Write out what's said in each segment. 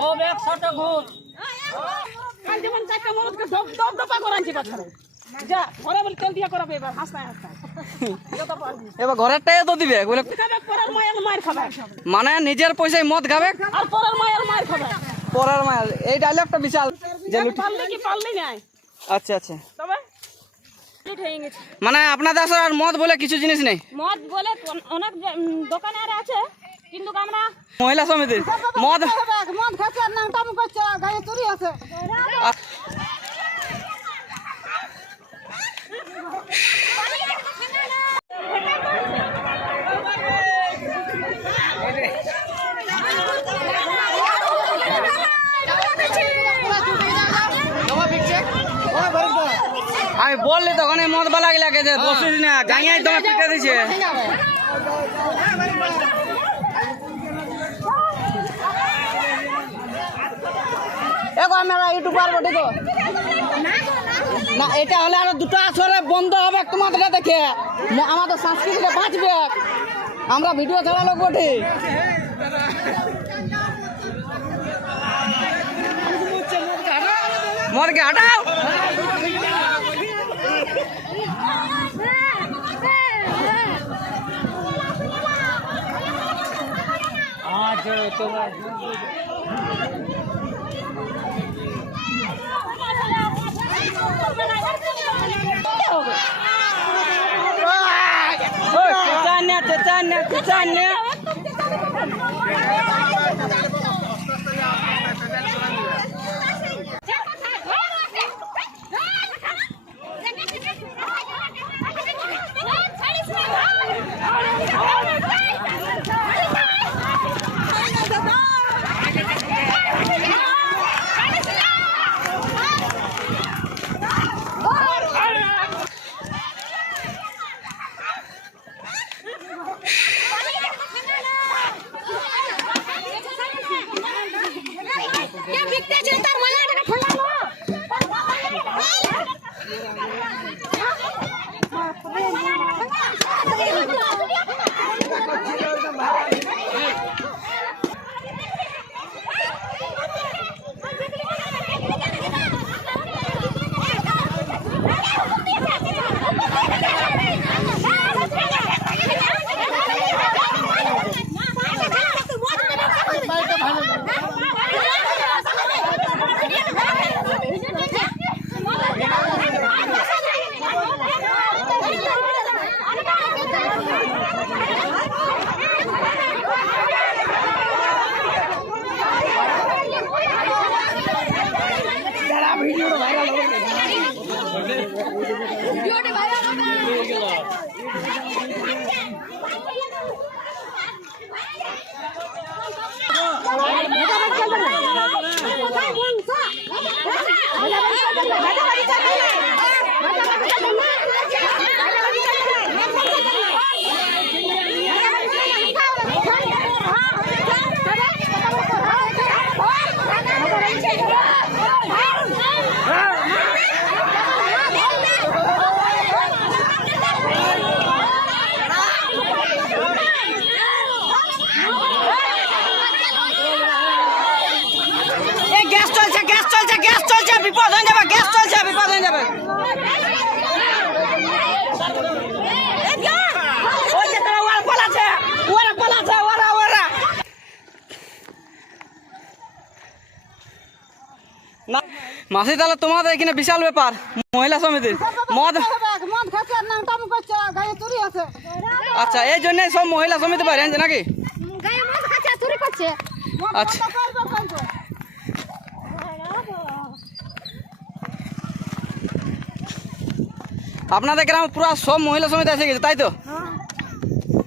ও bag short ঘুর কাল যেমন চারটা মরদকে দপ দপা করাইছি বাছারে যা ঘরে বলে তেল দিয়া করাবে এবার হাসনায় হাসনায় যত পারবি এবার ঘরেরটাই তো দিবে বলে খাবে পরের মায়ের মার খাবে মানে নিজের পয়সায় মদ খাবে আর পরের মায়ের মার খাবে পরের মায়ের এই ডায়লগটা বিশাল যে পারলে কি পারলি নাই আচ্ছা আচ্ছা তবে লিট হয়ে গেছে মানে আপনাদের আসলে আর মদ বলে কিছু জিনিস নেই মদ বলে অনেক দোকানে আর আছে কিন্তু আমরা মহিলা সমিতির মদ মদ খাচ্ছে আর নাম করছে গায়ে চুরি আছে আমি বললি তখন এই মদ বালা লাগে যে বসিস না গাঁয়াই তোমার পিটে দিছে আমরা ইউটিউবার বটে তো না এটা হলে আরো দুটো আসরে বন্ধ হবে তোমাদের দেখে আমাদের সংস্কৃতিটা বাঁচবে আমরা ভিডিও ছাড়া লোক বটে মদকে হটাও আজ তোমরা Tanya. মাসি তাহলে তোমাদের এখানে বিশাল ব্যাপার মহিলা সমিতির মদ মদ খাচ্ছে আর নাম করছে গায়ে চুরি আছে আচ্ছা এই জন্য সব মহিলা সমিতি বাইরে আনছে নাকি গায়ে মদ খাচ্ছে চুরি করছে আচ্ছা আপনাদের গ্রামে পুরো সব মহিলা সমিতি এসে গেছে তাই তো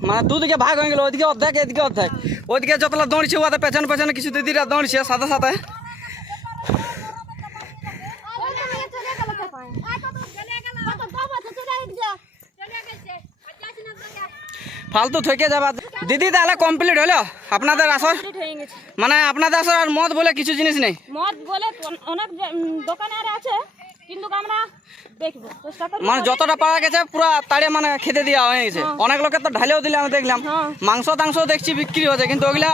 মানে দুদিকে ভাগ হয়ে গেল ওইদিকে অর্ধেক এদিকে অর্ধেক ওইদিকে যতলা দৌড়ছে ওদের পেছনে পেছনে কিছু দিদিরা দৌড়ছে সাথে সাথে ফালতু থেকে যাবা দিদি তাহলে কমপ্লিট হলো আপনাদের আসর মানে আপনাদের আসর আর মদ বলে কিছু জিনিস নেই মদ বলে অনেক দোকানে আর আছে কিন্তু আমরা দেখবো মানে যতটা পাওয়া গেছে পুরো তাড়ে মানে খেতে দেওয়া হয়ে গেছে অনেক লোকের তো ঢালেও দিলে আমি দেখলাম মাংস টাংস দেখছি বিক্রি হচ্ছে কিন্তু ওগুলা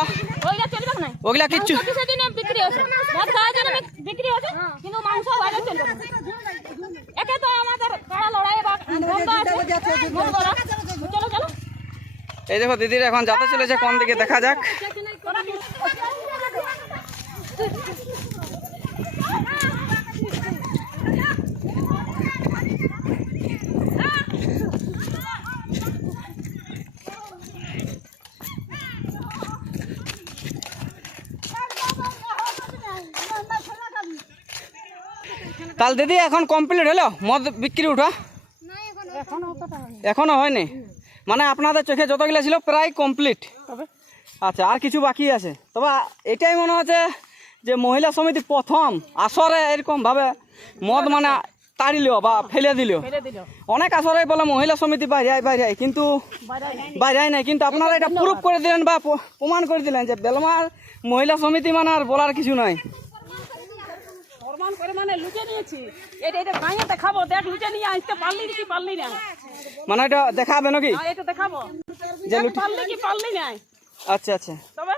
ওইটা চলবে না ওগুলা কিচ্ছু মাংস কিসের জন্য বিক্রি হচ্ছে ভাত খাওয়ার জন্য বিক্রি হচ্ছে কিন্তু মাংস বাইরে চলবে না একে তো আমাদের কাড়া লড়াই বা বন্ধ আছে বন্ধ করা। চলো চলো এই দেখো দিদির এখন যাতে চলেছে কোন দিকে দেখা যাক। তাহলে দিদি এখন কমপ্লিট হলো মদ বিক্রি উঠা? এখনো হয়নি, মানে আপনাদের চোখে যতগুলো ছিল প্রায় কমপ্লিট। আচ্ছা, আর কিছু বাকি আছে। তবে এটাই মনে হচ্ছে যে মহিলা সমিতি প্রথম আসরে এরকম ভাবে মদ মানে তাড়িল বা ফেলে দিল। অনেক আসরে বলে মহিলা সমিতি বাইরে কিন্তু বাইরে নাই, কিন্তু আপনারা এটা প্রুফ করে দিলেন বা প্রমাণ করে দিলেন যে বেলমার মহিলা সমিতি মানে আর বলার কিছু নাই। প্রমাণ করে মানে লুচে নিয়েছি, এটা ভাঙে দেখাবো, দেখ লুচে নিয়ে আসতে পারলি কি পারলি না, মানে এটা দেখাবে নাকি? এটা দেখাবো যে পারলি কি পারলি না। আচ্ছা আচ্ছা, তবে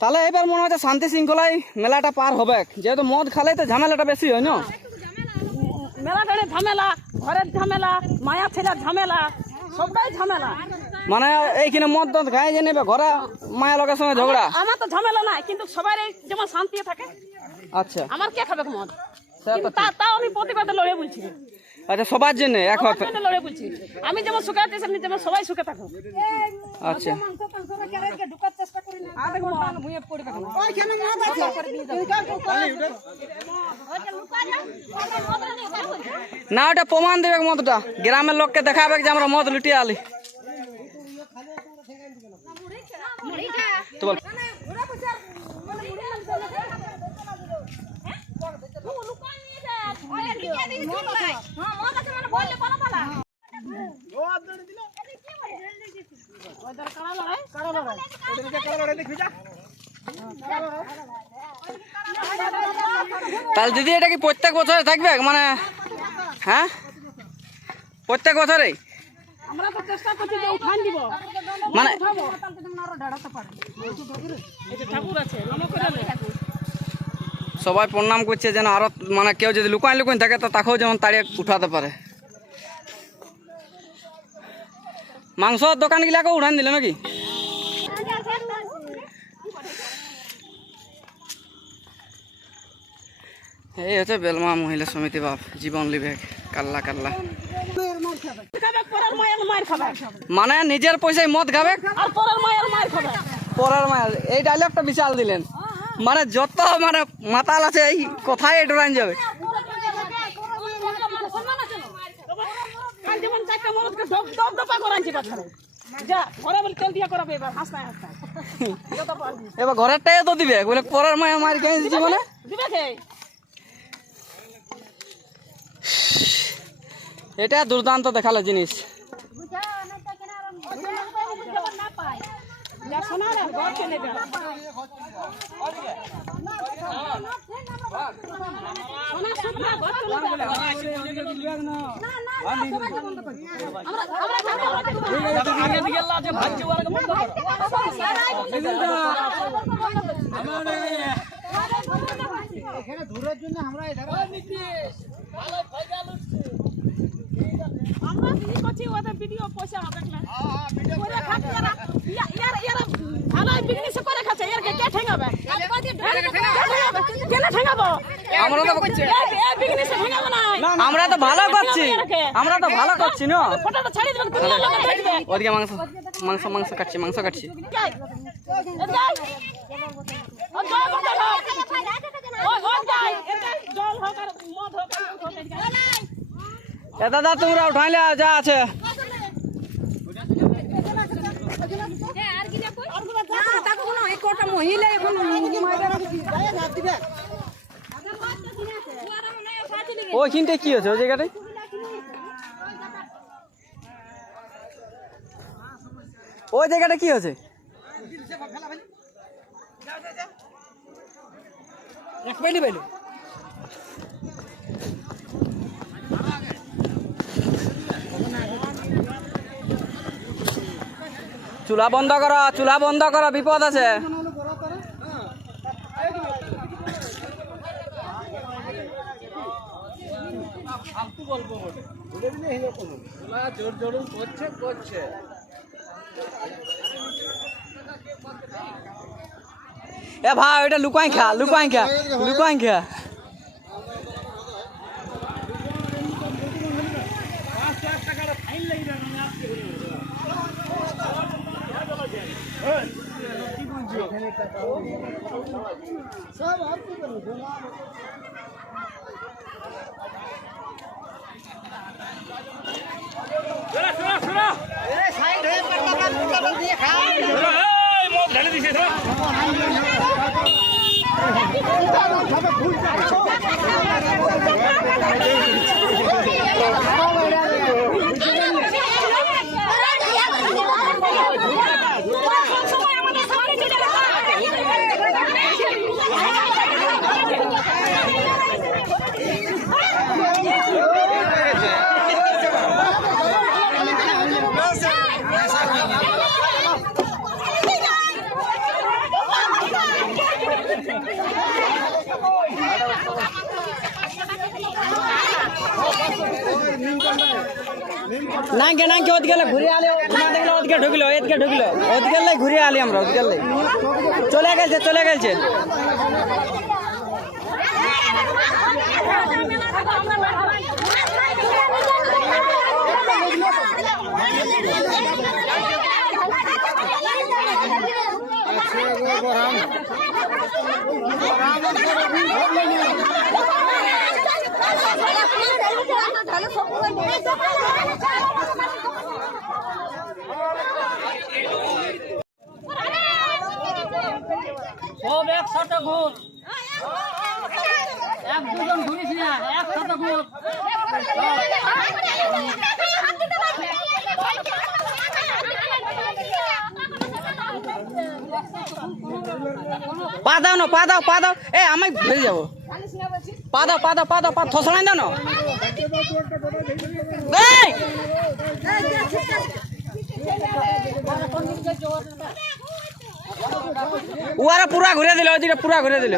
তাহলে এবার মনে হচ্ছে শান্তি শৃঙ্খলায় মেলাটা পার হবে, যেহেতু মদ খালে তো ঝামেলাটা বেশি হয় না। মেলাটারে ঝামেলা, ঘরের ঝামেলা, মায়া ছেলের ঝামেলা, সবটাই ঝামেলা। মানে এইখানে মদ টদ খাই যে নেবে ঘরে মায়া লোকের সঙ্গে ঝগড়া। আমার তো ঝামেলা নাই, কিন্তু সবাই যেমন শান্তি থাকে। আচ্ছা, আমার কে খাবে মদ? কিন্তু তাও আমি প্রতিবাদে লড়ে বলছি। আচ্ছা, সবার জন্য এক সবার জন্য লড়ে বলছি, আমি যেমন সুখে আছি সেমনি যেমন সবাই সুখে থাকুক। আচ্ছা, না ওটা প্রমাণ দেবে মদটা, গ্রামের লোককে দেখাবে যে আমরা মদ লুটিয়ে আলি। তো বল তাহলে দিদি এটা কি প্রত্যেক বছরে থাকবে? মানে হ্যাঁ, প্রত্যেক বছরেই আমরা তো চেষ্টা করছি যে উঠান দিব, মানে ঠাকুর আছে সবাই প্রণাম করছে যেন আরো মানে কেউ যদি লুকান থাকে তো তাকেও যেমন তাড়িয়ে উঠাতে পারে। মাংসর দোকান গুলাকেও উঠান দিলে নাকি? এই হচ্ছে বেলমা মহিলা সমিতি বাপ জীবন লিবে কাল্লা কাল্লা, মানে নিজের পয়সায় মদ খাবে আর পরের মায়ের মায়ের খাবে। পরের মায়ের, এই ডায়লগটা বিশাল দিলেন। মানে যত মানে মাতাল আছে এই কথাই ডরান যাবে। কাল যেমন চারটা মরদকে দপদপা করাইছি বাছারে, যা ঘরে বলে তেল দিয়া করাবে এবার হাসনায় হাসনায় যত পারবি। এবার ঘরেরটাই তো দিবে, বলে পরের মায়ের মার কেন দিচ্ছি মানে দিবে কে? এটা দুর্দান্ত দেখালো জিনিস। যা শোনার আর ঘর চলে যাবে। শোনা শোনা ঘর চলে যাবে। আগে দিকে লাজে ভাজ্য ওর বন্ধ কর। এখানে ধরার জন্য আমরা এধারে ভালো ফায়দা লুটছে। আমরা কি করছি ওদের ভিডিও পয়সা হবে না। করে খাচ্ছে এরা, ইয়ার ভালো বিজনেস করে খাচ্ছে, এর কে ঠেঙ্গাবে? কেন ঠেঙ্গাবো? আমরা তো এই বিজনেস ঠেঙ্গাবো না। আমরা তো ভালো করছি, আমরা তো ভালো করছি না। ফটোটা ছাড়ি দেবেন, দুনিয়া লোকে দেখবে। ওদিকে মাংস মাংস মাংস কাটছি, মাংস কাটছি। যাই যাই ও জল বন্ধ কর। ও যাই এটা জল হোক আর মদ হোক আর হোক এ দাদা তোমরা উঠাইলে যা আছে। ওইখানটায় কি হচ্ছে ওই জায়গাটায়? ওই জায়গাটা কি হচ্ছে? চুলা বন্ধ করো বিপদ আছে। এ ভাই ওইটা লুকাই খা। নাইকে ওদিকে ঘুরে আলে ওদিকে ঢুকলো ওদিকে ঘুরে আলি আমরা ওদিকে চলে গেছে সব একসাথে ঘুর, এক দুজন ঘুরিস না, একসাথে ঘুর। পা দাও না, পা দাও। এ আমি ভেজে যাবো। পা দাও, থসড়াই দাও না। ওরা পুরা ঘুরে দিল, ওইদিকে পুরা ঘুরে দিল।